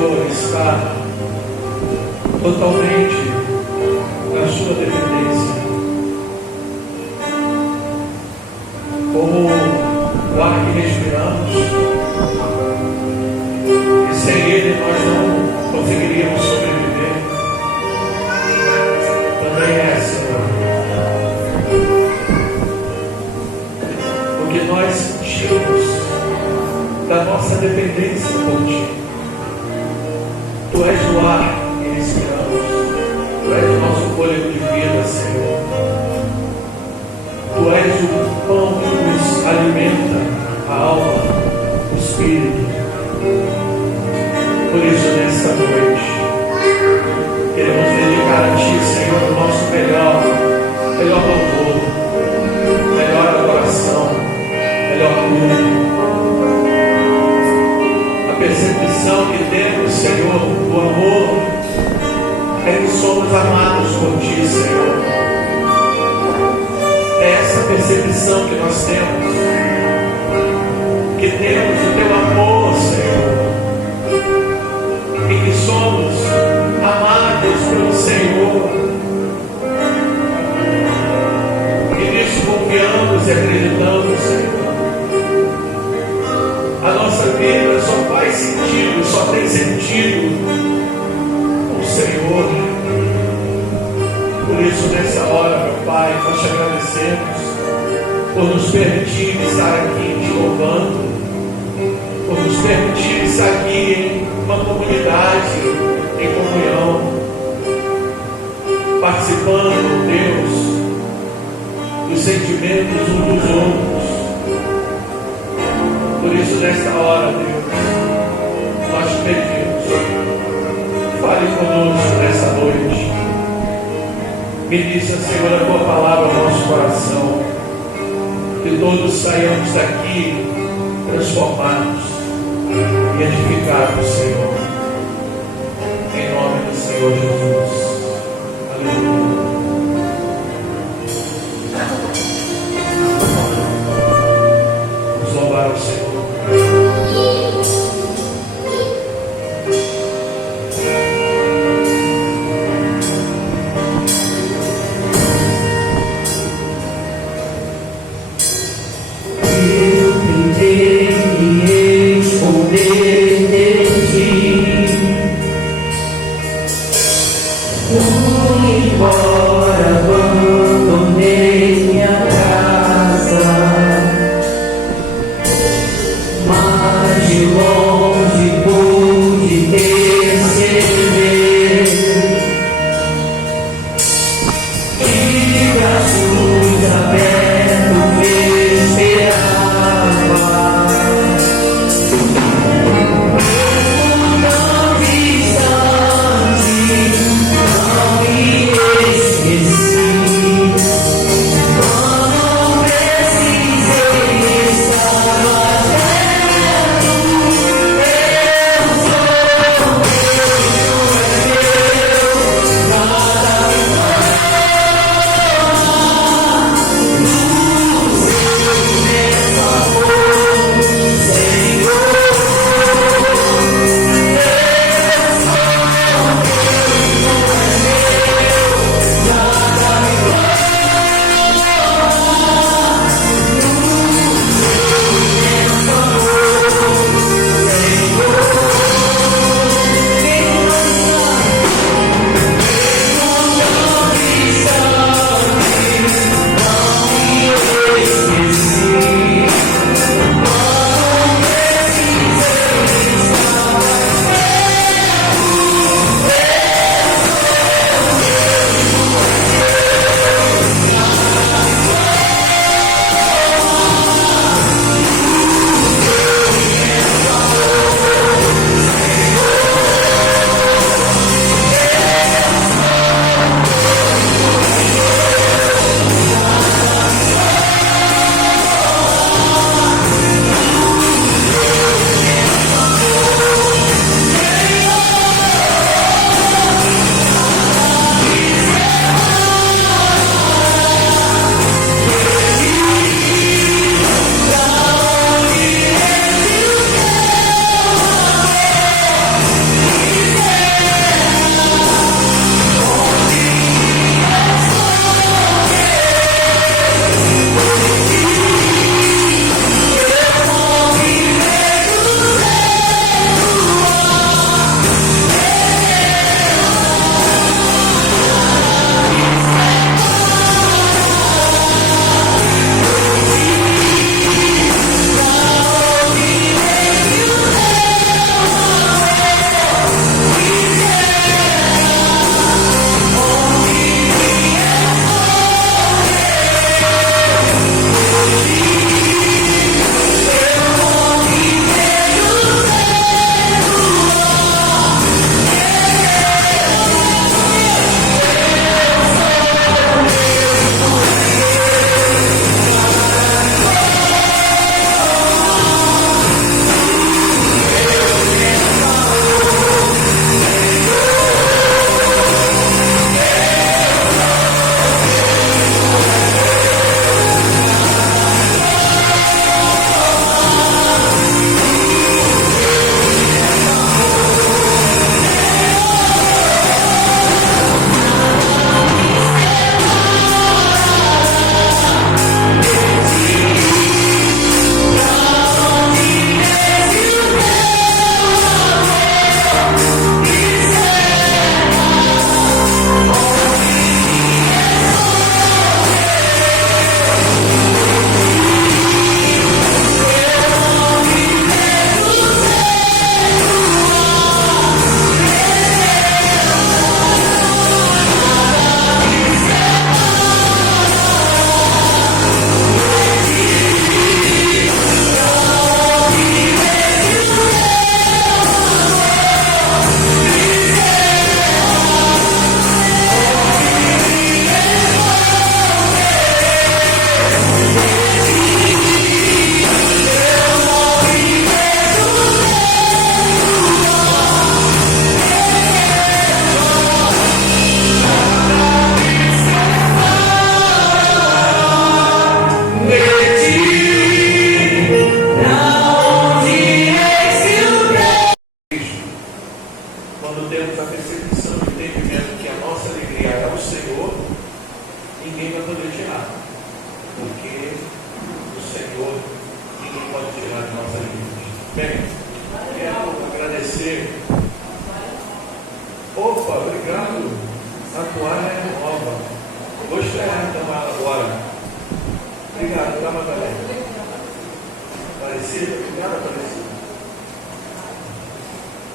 Senhor está totalmente na sua dependência. Como o ar que respiramos, e sem ele nós não conseguiríamos sobreviver. Também é, Senhor, porque nós sentimos da nossa dependência por Ti. Tu és o ar que respiramos, Tu és o nosso fôlego de vida, Senhor. Tu és o pão que nos alimenta a alma, o espírito. Por isso, nesta noite, queremos dedicar a Ti, Senhor, o nosso melhor louvor, melhor adoração, melhor culto. A percepção que temos, Senhor, do amor, é que somos amados por Ti, Senhor. É essa percepção que nós temos, que temos o Teu amor, Senhor, e que somos amados pelo Senhor, e nisso confiamos e acreditamos, Senhor. A nossa vida só faz sentido, só tem sentido com o Senhor. Por isso, nessa hora, meu Pai, nós te agradecemos por nos permitir estar aqui te louvando, por nos permitir estar aqui em uma comunidade, em comunhão, participando, Deus, dos sentimentos uns dos outros. Por isso, nesta hora, Deus, nós te pedimos, fale conosco nessa noite. Ministra, Senhor, a Tua palavra ao nosso coração, que todos saiamos daqui transformados e edificados, Senhor, em nome do Senhor Jesus. Aleluia. Vamos louvar o Senhor. temos a percepção e o entendimento que a nossa alegria é o Senhor, ninguém vai poder tirar. Porque o Senhor, ninguém pode tirar de nossa alegria. Bem, quero agradecer. Opa, obrigado. A toalha é nova. Vou estrear então ela agora. Obrigado, tá, Madalena? Aparecida? Obrigado, Aparecida.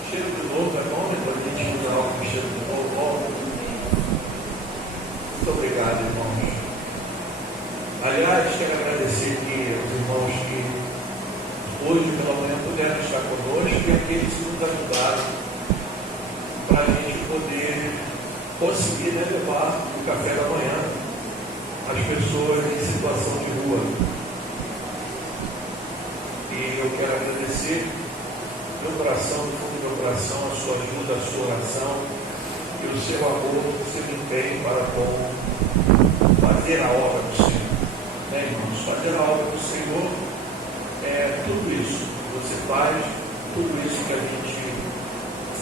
Cheiro de novo é bom, né? Para a gente usar o cheiro de novo. Muito obrigado, irmãos. Aliás, quero agradecer aqui aos irmãos que hoje pela manhã puderam estar conosco e aqueles que nos ajudaram para a gente poder conseguir, né, levar o café da manhã às pessoas em situação de rua. E eu quero agradecer meu coração, do fundo do meu coração, a sua ajuda, a sua oração e o seu amor que você me tem para fazer a obra do Senhor. Né, irmãos? Fazer a obra do Senhor é tudo isso que você faz, tudo isso que a gente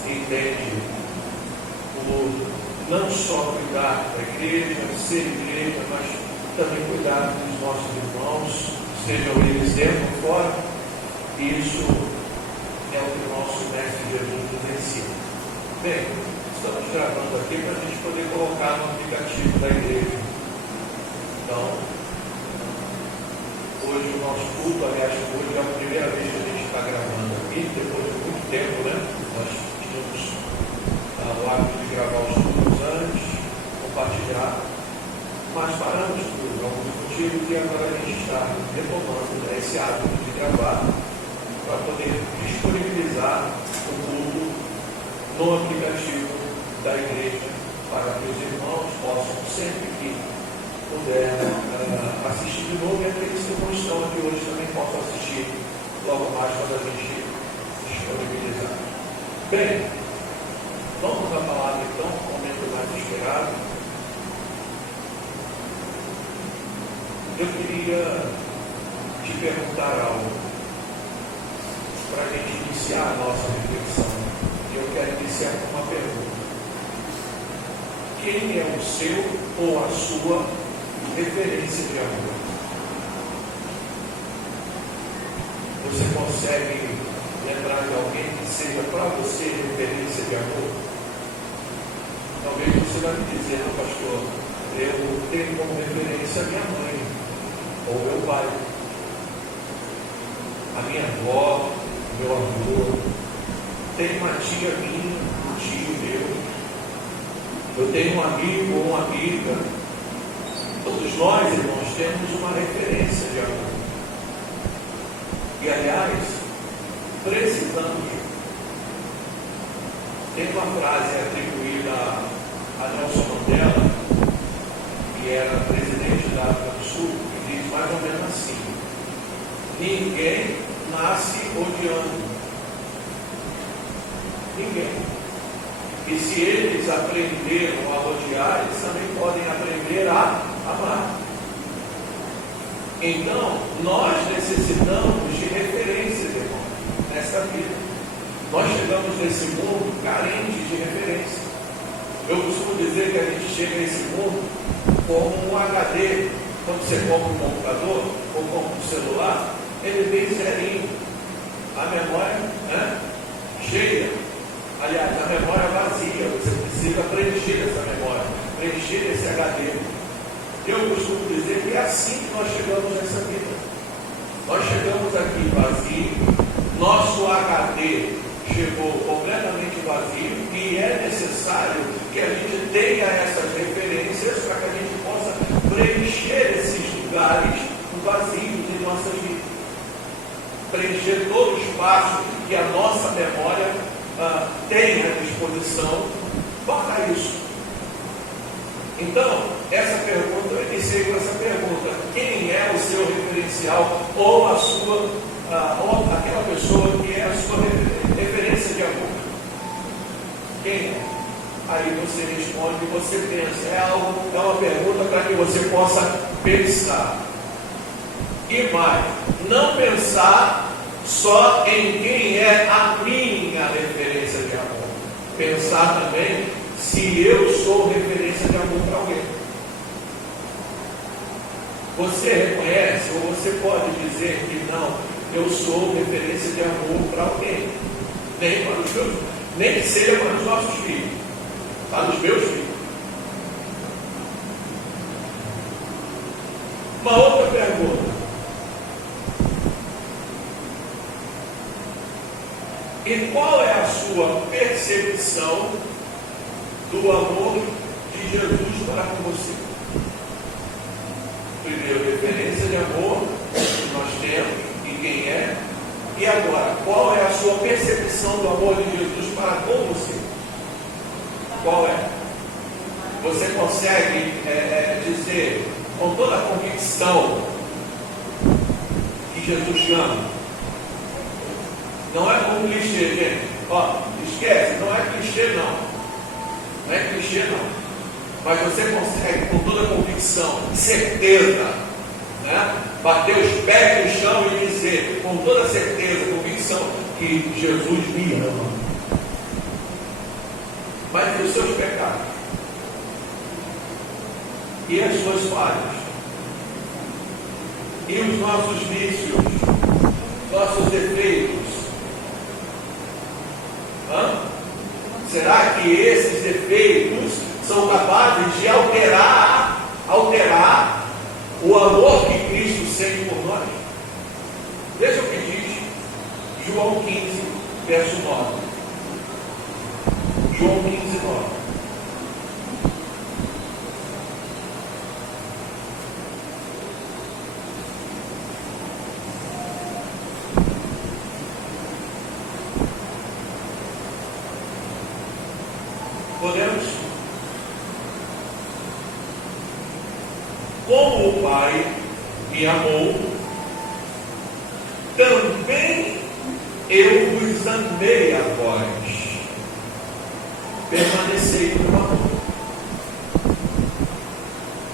entende por não só cuidar da igreja, ser igreja, mas também cuidar dos nossos irmãos, sejam eles dentro ou fora. Isso é o que o nosso Mestre Jesus nos ensina. Bem, estamos gravando aqui para a gente poder colocar no aplicativo da igreja. Então, hoje o nosso culto, aliás, hoje é a primeira vez que a gente está gravando aqui, depois de muito tempo, né? Nós tínhamos o hábito de gravar os cultos antes, compartilhar, mas paramos por alguns motivos e agora a gente está retomando, né, esse hábito de gravar para poder disponibilizar o culto no aplicativo da igreja para que os irmãos possam, sempre que puder, assistir de novo, e aqueles que não estão aqui hoje também possam assistir logo mais quando a gente disponibilizar. Bem, vamos à palavra então, um momento mais esperado. Eu queria te perguntar algo para a gente iniciar a nossa reflexão. Eu quero iniciar com uma pergunta. Quem é o seu ou a sua referência de amor? Você consegue lembrar de alguém que seja para você referência de amor? Talvez você vai me dizer, não, pastor, eu tenho como referência a minha mãe ou meu pai, a minha avó, meu avô. Tenho uma tia minha, um tio meu. Eu tenho um amigo ou uma amiga. Todos nós, irmãos, temos uma referência de amor. E, aliás, precisamos. Tem uma frase atribuída a Nelson Mandela, que era presidente da África do Sul, que diz mais ou menos assim: ninguém nasce odiando. Ninguém. E se eles aprenderam a odiar, eles também podem aprender a amar. Então, nós necessitamos de referências, irmão, nessa vida. Nós chegamos nesse mundo carentes de referência. Eu costumo dizer que a gente chega nesse mundo como um HD. Quando você compra um computador ou compra um celular, ele vem zerinho. A memória, né, cheia. Aliás, a memória vazia. Você precisa preencher essa memória, preencher esse HD. Eu costumo dizer que é assim que nós chegamos nessa vida. Nós chegamos aqui vazio, nosso HD chegou completamente vazio e é necessário que a gente tenha essas referências para que a gente possa preencher esses lugares vazios em nossas vidas. Preencher todo o espaço que a nossa memória tem à disposição para isso. Então, essa pergunta, eu iniciei com essa pergunta: quem é o seu referencial ou a sua, ou aquela pessoa que é a sua referência de amor? Quem é? Aí você responde, você pensa. É uma pergunta para que você possa pensar. E mais, não pensar só em quem é a minha referência de amor. pensar também se eu sou referência de amor para alguém. Você reconhece, ou você pode dizer que não, eu sou referência de amor para alguém, nem para os meus, nem que seja para os nossos filhos, para os meus filhos. Uma outra pergunta. E qual é a sua percepção do amor de Jesus para com você? Primeiro, referência de amor que nós temos e quem é. E agora, qual é a sua percepção do amor de Jesus para com você? Qual é? Você consegue dizer com toda a convicção que Jesus te ama? Não é como clichê, gente. Ó, esquece, não é clichê não. Não é clichê não. Mas você consegue com toda a convicção, certeza, né? Bater os pés no chão e dizer com toda certeza, convicção, que Jesus me ama. Mas e os seus pecados? E as suas falhas? E os nossos vícios? Nossos defeitos? Será que esses efeitos são capazes de alterar o amor que Cristo sente por nós? Veja o que diz João 15, verso 9. João 15, 9. Podemos? Como o Pai me amou, também eu vos amei a vós. Permanecei no amor.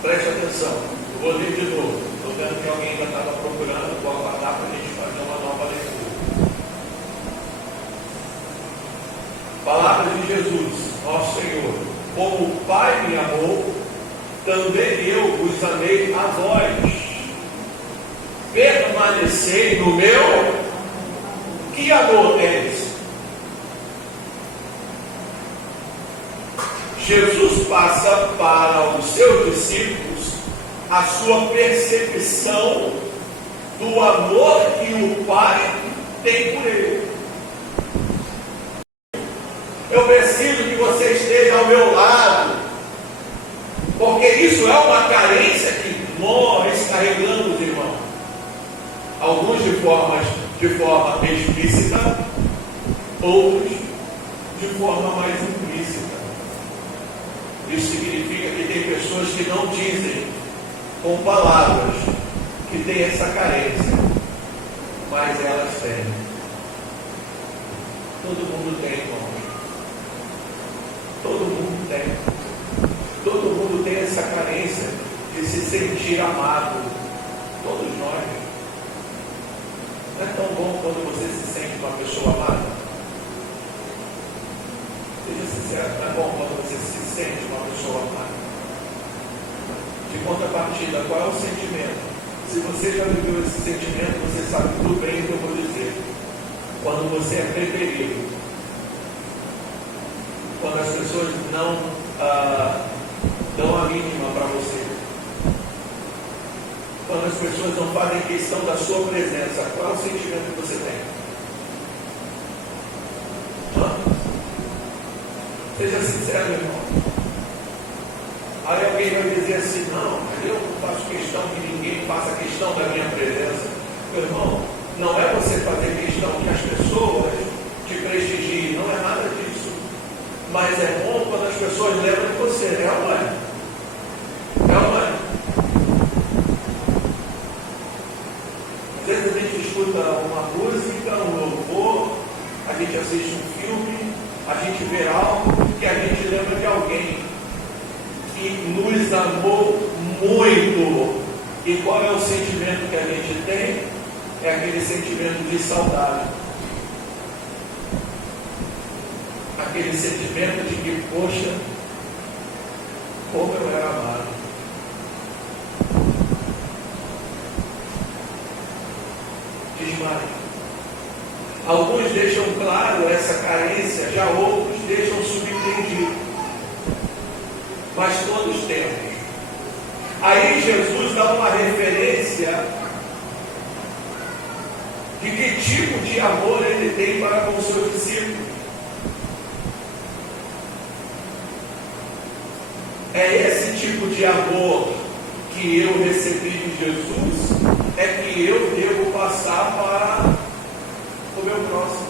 Preste atenção, eu vou ler de novo. Estou vendo que alguém ainda estava procurando, vou aguardar para a gente fazer uma nova leitura. Palavra de Jesus, nosso Senhor. Como o Pai me amou, também eu vos amei a vós. Permanecei no meu. Que amor é esse? Jesus passa para os seus discípulos a sua percepção do amor que o Pai tem por ele. Eu preciso que você esteja ao meu lado, porque isso é uma carência que nós carregamos, irmão. Alguns de forma explícita, outros de forma mais implícita. Isso significa que tem pessoas que não dizem com palavras que têm essa carência, mas elas têm. Todo mundo tem, irmão. Todo mundo tem. Todo mundo tem essa carência de se sentir amado. Todos nós. Não é tão bom quando você se sente uma pessoa amada? Seja sincero, não é bom quando você se sente uma pessoa amada? De contrapartida, qual é o sentimento? Se você já viveu esse sentimento, você sabe tudo bem o que eu vou dizer. Quando você é preferido, quando as pessoas não dão a mínima para você, quando as pessoas não fazem questão da sua presença, qual é o sentimento que você tem? Seja sincero, irmão. Aí alguém vai dizer assim: não, eu não faço questão que ninguém faça questão da minha presença. Meu irmão, não é você fazer questão que as pessoas te prestigiem, não é nada disso. Mas é bom quando as pessoas lembram de você, é ou não é? É ou não é? Às vezes a gente escuta uma música, um louvor, a gente assiste um filme, a gente vê algo que a gente lembra de alguém que nos amou muito. E qual é o sentimento que a gente tem? É aquele sentimento de saudade. aquele sentimento de que, poxa, como eu era amado. Desmaia. Alguns deixam claro essa carência, já outros deixam subentendido. Mas todos temos. Aí Jesus dá uma referência de que tipo de amor ele tem para com os seus discípulos. É esse tipo de amor que eu recebi de Jesus, é que eu devo passar para o meu próximo.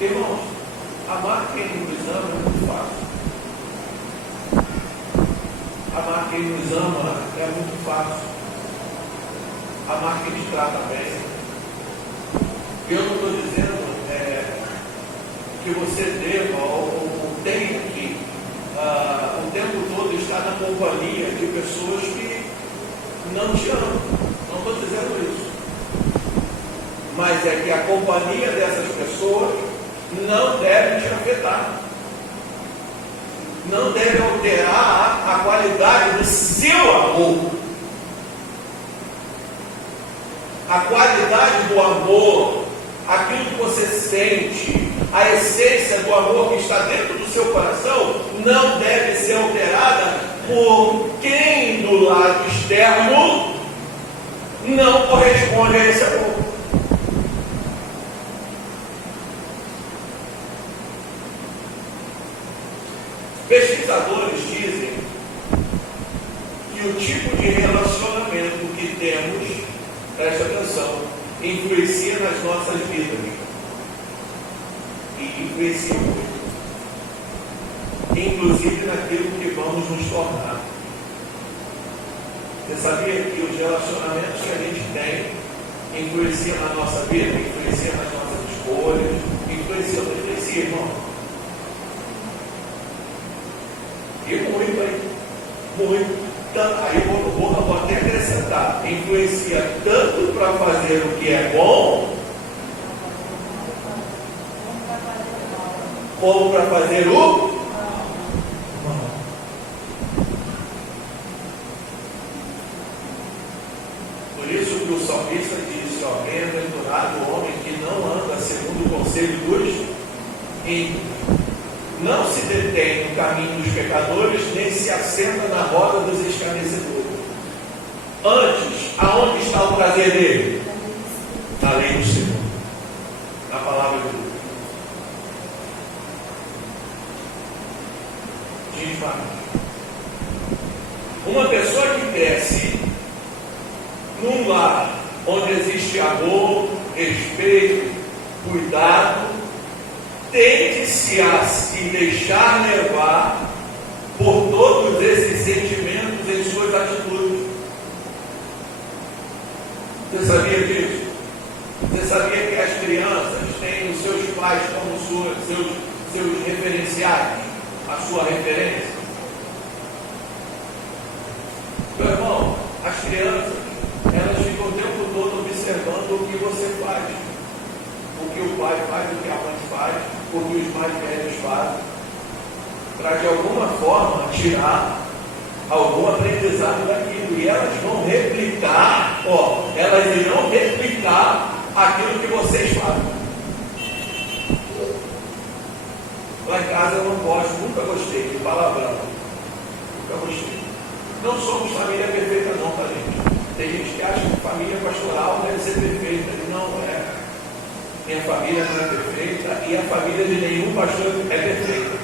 Irmãos, amar quem nos ama é muito fácil. Amar quem nos ama é muito fácil. Amar quem te trata bem. Eu não estou dizendo que você deva ou tenha que o tempo todo estar na companhia de pessoas que não te amam. Não estou dizendo isso. Mas é que a companhia dessas pessoas não deve te afetar. Não deve alterar a qualidade do seu amor. A qualidade do amor, aquilo que você sente, a essência do amor que está dentro do seu coração, não deve ser alterada por quem do lado externo não corresponde a esse amor. Pesquisadores dizem que o tipo de relacionamento que temos, presta atenção, influencia nas nossas vidas. E influencia muito. Inclusive naquilo que vamos nos tornar. Você sabia que os relacionamentos que a gente tem influenciam na nossa vida, influenciam nas nossas escolhas, influenciam, irmão? E muito, hein? Muito. Aí eu vou até acrescentar. Influencia tanto para fazer o que é bom, como para fazer o mal. Por isso que o salmista disse: ó, bem-aventurado o homem que não anda segundo o conselho dos ímpios, não se detém no caminho dos pecadores, nem se assenta na roda dos escarnecedores. Antes, aonde está o prazer dele? Na lei do Senhor, na palavra de Deus. Diz mais. Uma pessoa que cresce num lar onde existe amor, respeito, cuidado, tende-se a se deixar levar por todos esses sentimentos em suas atitudes. Você sabia disso? Você sabia que as crianças têm os seus pais como seus referenciais, a sua referência? Meu irmão, as crianças, elas ficam o tempo todo observando o que você faz, o que o pai faz, o que a mãe faz, o que os mais velhos fazem, para de alguma forma tirar algum aprendizado daquilo, e elas vão replicar, elas irão replicar aquilo que vocês fazem. Lá em casa eu não gosto, nunca gostei de palavrão, nunca gostei. Não somos família perfeita não, tá, gente? Tem gente que acha que família pastoral deve ser perfeita, e não é. Minha família não é perfeita e a família de nenhum pastor é perfeita.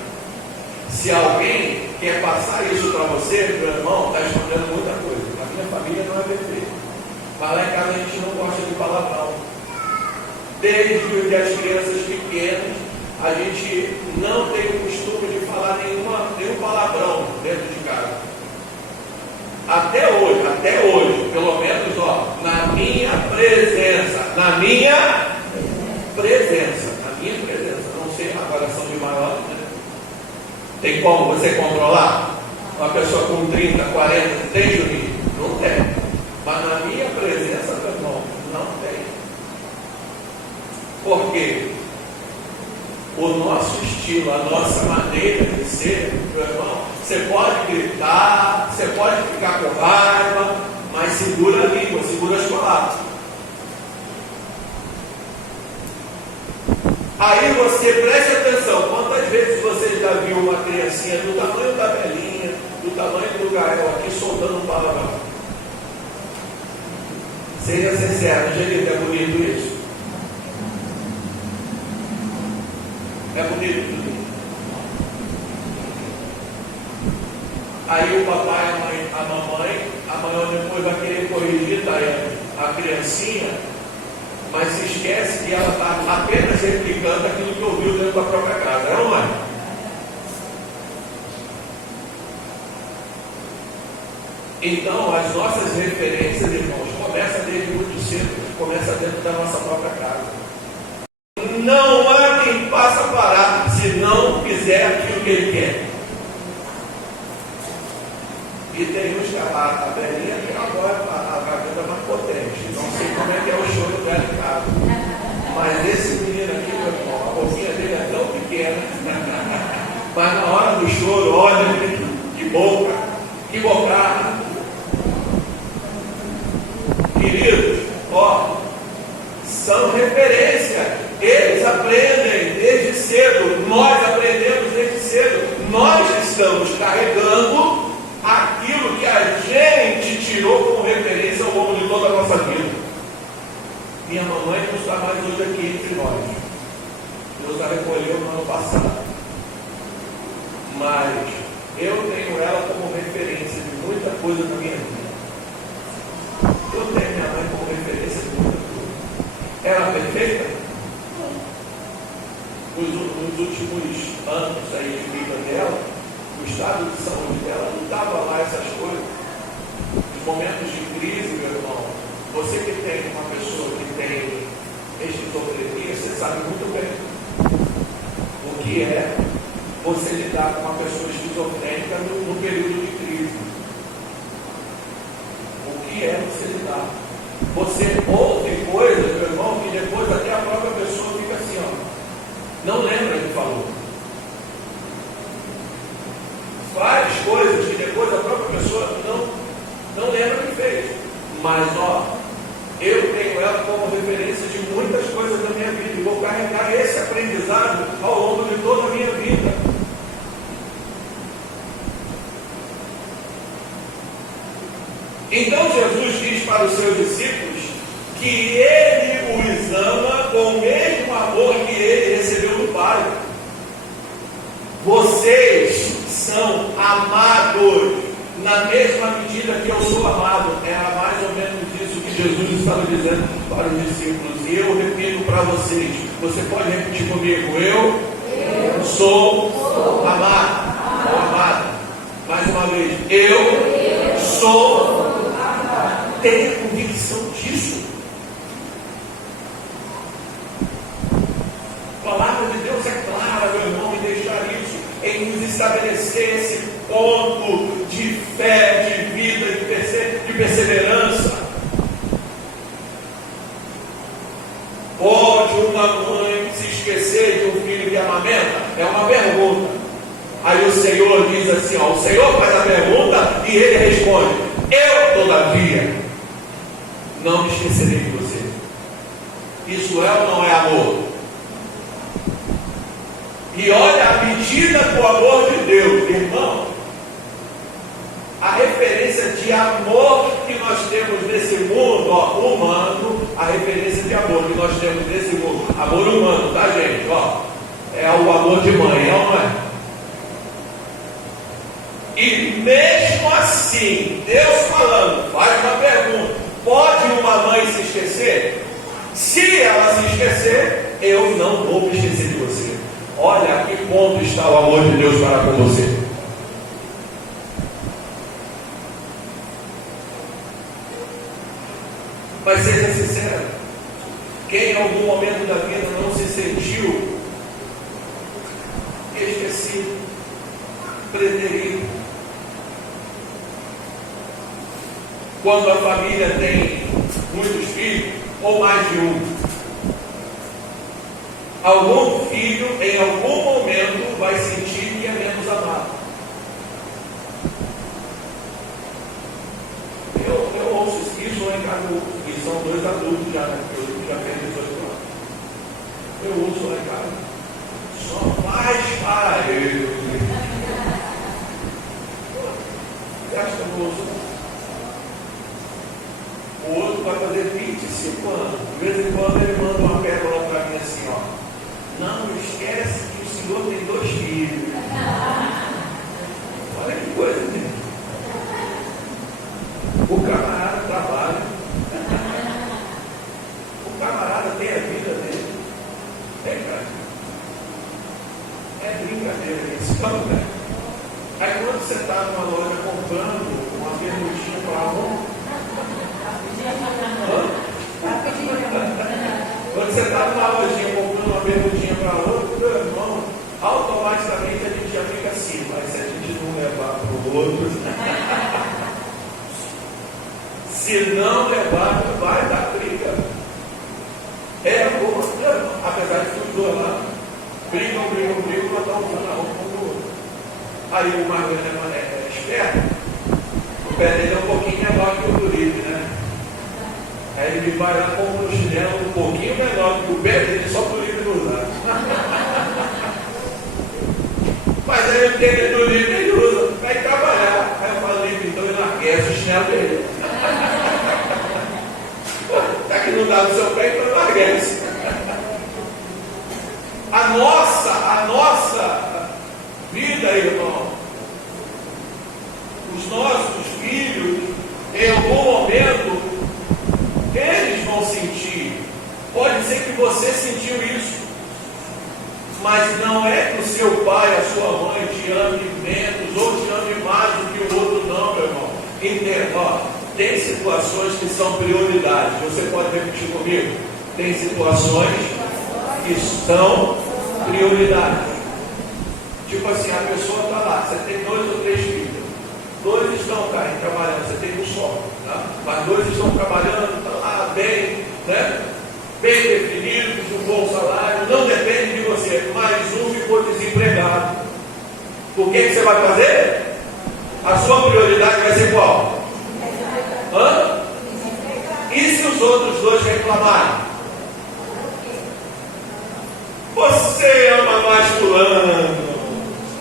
Se alguém quer passar isso para você, meu irmão, está escondendo muita coisa. A minha família não é perfeita. Mas lá em casa a gente não gosta de palavrão. Desde as crianças pequenas, a gente não tem o costume de falar nenhum palavrão dentro de casa. Até hoje, pelo menos, na minha presença, não sei a avaliação de maior, né? Tem como você controlar? Uma pessoa com 30, 40, tem juízo? Não tem. Mas na minha presença, meu irmão, não tem. Por quê? O nosso estilo, a nossa maneira de ser, meu irmão, você pode gritar, você pode ficar com raiva, mas segura a língua, segura as palavras. Aí você preste atenção, quantas vezes você já viu uma criancinha do tamanho da velhinha, do tamanho do Gael aqui soltando um palavrão? Seja sincero, Angelita, é bonito isso? É bonito. Aí o papai, a mamãe depois vai querer corrigir a criancinha, mas se esquece que ela está apenas replicando aquilo que ouviu dentro da própria casa, é ou não é? Então, as nossas referências, irmãos, começam desde muito cedo, começa dentro da nossa própria casa. Não há quem possa parar se não fizer aquilo que ele quer. E tem uns que a velhinha que agora a garganta mais potente. Não sei como é que é o choro dela em casa. Mas esse menino aqui, meu irmão, a boquinha dele é tão pequena. Mas na hora do choro, olha que boca, que bocada. Queridos, ó, são referência. Eles aprendem desde cedo. Nós aprendemos desde cedo. Nós estamos carregando aquilo que a gente tirou como referência ao longo de toda a nossa vida. Minha mamãe não está mais hoje aqui entre nós. Deus a recolheu no ano passado. Mas eu tenho ela como referência de muita coisa na minha vida. Eu tenho minha mãe como referência de muita coisa. Ela é perfeita? Nos últimos anos aí de vida dela, o estado de saúde dela não estava lá essas coisas. Nos momentos de crise, meu irmão, você que tem uma pessoa que tem esquizofrenia, você sabe muito bem o que é você lidar com uma pessoa esquizofrênica no período de crise. O que é você lidar? Você ouve coisas, meu irmão, que depois até a própria pessoa fica assim, ó. Não lembra o que falou. Várias coisas que depois a própria pessoa não lembra o que fez. Mas, ó, eu tenho ela como referência de muitas coisas da minha vida. E vou carregar esse aprendizado ao longo de toda a minha vida. Então Jesus diz para os seus discípulos que ele os ama com o mesmo amor que ele recebeu do Pai. Vocês são amados na mesma medida que eu sou amado. Era mais ou menos isso que Jesus estava dizendo para os discípulos. E eu repito para vocês. Você pode repetir comigo. Eu sou amado. Amado. Mais uma vez. Eu sou amado. Tenha convicção disso. A palavra de Deus é clara, meu irmão, em deixar isso, em nos estabelecer esse ponto de fé, de vida, de perseverança. Pode uma mãe se esquecer de um filho que amamenta? É uma pergunta. Aí o Senhor diz assim, ó, o Senhor faz a pergunta e ele responde: eu, todavia, não me esquecerei de você. Isso é ou não é amor? E olha a medida do amor de Deus, irmão. A referência de amor que nós temos nesse mundo, ó, humano, a referência de amor que nós temos nesse mundo, amor humano, tá, gente? Ó, é o amor de mãe, não é? E mesmo assim, Deus falando, faz uma pergunta: pode uma mãe se esquecer? Se ela se esquecer, eu não vou me esquecer de você. Olha a que ponto está o amor de Deus para com você. Mas seja sincero, quem em algum momento da vida não se sentiu esquecido, preterido? Quando a família tem muitos filhos, ou mais de um, Algum filho, em algum momento, vai sentir que é menos amado. Eu ouço isso lá em casa, e são dois adultos já, né? Eu já tenho 18 anos. Eu ouço lá em casa. Só faz pai. Você acha que eu ouço? O outro vai fazer 25 anos. De vez em quando ele manda uma pérola para mim assim, ó. Não esquece que o senhor tem 2 filhos. Olha que coisa, né? O camarada trabalha. O camarada tem a vida dele. Tem, cara. É brincadeira isso. Então, cara. Aí quando você está numa loja comprando uma bermudinha para um. Quando você está numa lojinha comprando uma bermudinha para outro, meu irmão, automaticamente a gente já fica assim, mas se a gente não levar para o outro, se não levar, vai dar briga. É boa, apesar de tudo dois lá, brigam, mas estão usando a roupa um do outro. Aí o Marlene é esperto, o pé dele é um pouquinho menor que o do Livre, né? Aí ele vai lá com um chinelo um pouquinho menor que o pé dele, só para o Livre não usar. Mas aí ele tem do Livre, ele usa, vai trabalhar. Aí eu falo, Livre, então ele não aquece o chinelo dele. Já que não dá no seu pé, então ele não aquece. A nossa vida, irmão, os nossos filhos, em algum momento, eles vão sentir. Pode ser que você sentiu isso, mas não é que o seu pai, a sua mãe te ame menos ou te ame mais do que o outro, não, meu irmão. Entenda, tem situações que são prioridades. Você pode repetir comigo? Tem situações que são prioridades. Tipo assim, a pessoa está lá, você tem 2 ou 3 filhos. 2 estão, cara, trabalhando, você tem um só, tá? Mas 2 estão trabalhando, estão lá bem, né? Bem definidos, um bom salário, não depende de você, mas um ficou desempregado. O que você vai fazer? A sua prioridade vai ser qual? Hã? E se os outros 2 reclamarem? Você ama mais fulano,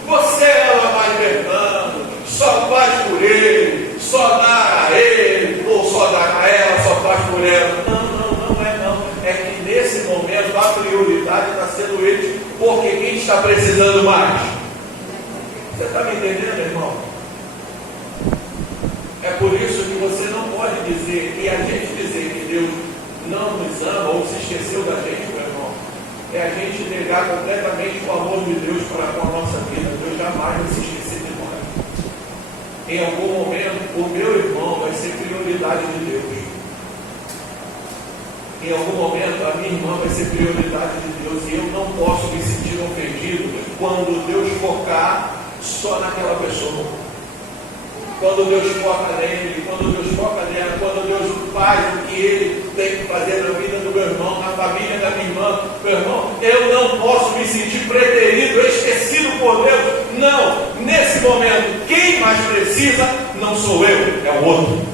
você ama mais Bernardo, só faz por ele, só dá a ele, ou só dá a ela, só faz por ela. Não é não. É que nesse momento a prioridade está sendo ele, porque quem está precisando mais? Você está me entendendo, irmão? É por isso que você não pode dizer, e a gente dizer que Deus não nos ama ou se esqueceu da gente, meu irmão, é a gente negar completamente o amor de Deus para com a nossa vida. Deus jamais vai se esquecer de nós. Em algum momento, o meu irmão vai ser prioridade de Deus. Em algum momento, a minha irmã vai ser prioridade de Deus. E eu não posso me sentir ofendido quando Deus focar só naquela pessoa. Quando Deus foca nele, quando Deus foca nela, quando Deus faz o que Ele tem que fazer na vida do meu irmão, na família da minha irmã, meu irmão, eu não posso me sentir preterido, esquecido por Deus. Não, nesse momento, quem mais precisa não sou eu, é o outro.